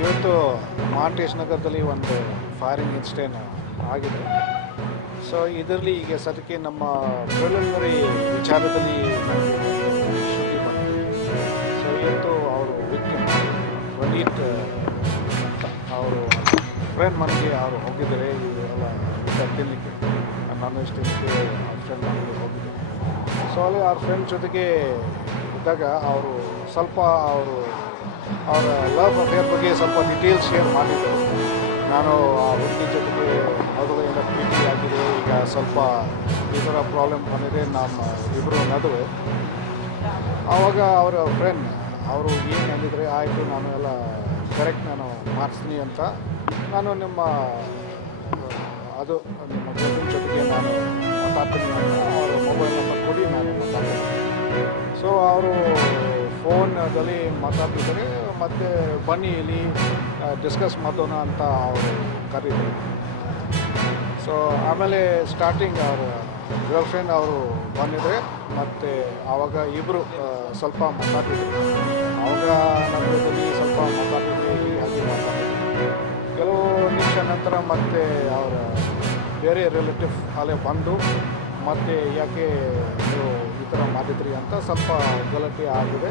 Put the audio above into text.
ಇವತ್ತು ಮಹಾಂತೇಶ್ ನಗರದಲ್ಲಿ ಒಂದು ಫೈರಿಂಗ್ ಇನ್ಸಿಡೆಂಟ್ ಆಗಿದೆ. ಸೊ ಇದರಲ್ಲಿ ಈಗ ಸದ್ಯಕ್ಕೆ ನಮ್ಮ ಪ್ರಿಲಿಮಿನರಿ ವಿಚಾರದಲ್ಲಿ ನಮಗೆ ಸುದ್ದಿ ಬಂದಿದೆ. ಸೊ ಇವತ್ತು ಅವರು ವಿಕ್ಟಿಮ್ ರಣೀತ್ ಅವರು ಫ್ರೆಂಡ್ ಮನೆಗೆ ಅವರು ಹೋಗಿದ್ದಾರೆ. ಇವೆಲ್ಲ ತಿನ್ನಲಿಕ್ಕೆ ನಾನ್ ವೆಜ್ ತಿನ್ನಲಿಕ್ಕೆ ಫ್ರೆಂಡ್ ಮನೆಗೆ ಹೋಗಿದ್ದಾರೆ. ಸೊ ಅಲ್ಲಿ ಅವ್ರ ಫ್ರೆಂಡ್ ಜೊತೆಗೆ ಇದ್ದಾಗ ಅವರು ಸ್ವಲ್ಪ ಅವರ ಲವ್ ಅಫೇರ್ ಬಗ್ಗೆ ಸ್ವಲ್ಪ ಡೀಟೇಲ್ಸ್ ಶೇರ್ ಮಾಡಿದ್ದರು. ನಾನು ಆ ಹುಡುಗಿ ಜೊತೆಗೆ ಮೊದಲಿಂದ ಪ್ರೀತಿ ಆಗಿದೆ, ಈಗ ಸ್ವಲ್ಪ ಈ ಥರ ಪ್ರಾಬ್ಲಮ್ ಬಂದಿದೆ ನಮ್ಮ ಇಬ್ಬರು ನಡುವೆ. ಆವಾಗ ಅವರ ಫ್ರೆಂಡ್ ಅವರು ಏನು ಅಂದಿದ್ರೆ, ಆಯಿತು ನಾನು ಎಲ್ಲ ಕರೆಕ್ಟ್ ನಾನು ಮಾಡಿಸ್ತೀನಿ ಅಂತ, ನಾನು ನಿಮ್ಮ ಗರ್ಭಿಣಿ ಜೊತೆಗೆ ನಾನು ಮಾತಾಡ್ತೀನಿ ಅಂತ ಅವರ ಮೊಬೈಲ್ ನಂಬರ್ ಕೊಡಿ, ನಾನು ಮಾತಾಡ್ತೀನಿ. ಸೊ ಅವರು ಫೋನಲ್ಲಿ ಮಾತಾಡ್ತಿದ್ದಾರೆ. ಮತ್ತು ಬನ್ನಿ ಇಲ್ಲಿ ಡಿಸ್ಕಸ್ ಮಾಡೋಣ ಅಂತ ಅವರು ಕರೀತಾರೆ. ಸೊ ಆಮೇಲೆ ಸ್ಟಾರ್ಟಿಂಗ್ ಅವರ ಗರ್ಲ್ ಫ್ರೆಂಡ್ ಅವರು ಬಂದಿದ್ದಾರೆ. ಮತ್ತು ಆವಾಗ ಇಬ್ಬರು ಸ್ವಲ್ಪ ಮಾತಾಡ್ತಿದ್ರು. ಆವಾಗ ನಮ್ಮ ಜೊತೆಲಿ ಸ್ವಲ್ಪ ಮಾತಾಡ್ತಿದ್ವಿ, ಹೀಗಾಗಿ ಮಾತಾಡ್ತಿದ್ವಿ. ಕೆಲವು ನಿಮಿಷ ನಂತರ ಮತ್ತೆ ಅವರ ಬೇರೆ ರಿಲೇಟಿವ್ ಅಲ್ಲೇ ಬಂದು ಮತ್ತು ಯಾಕೆ ನೀವು ಈ ಥರ ಮಾಡಿದ್ರಿ ಅಂತ ಸ್ವಲ್ಪ ಗಲಾಟೆ ಆಗಿದೆ.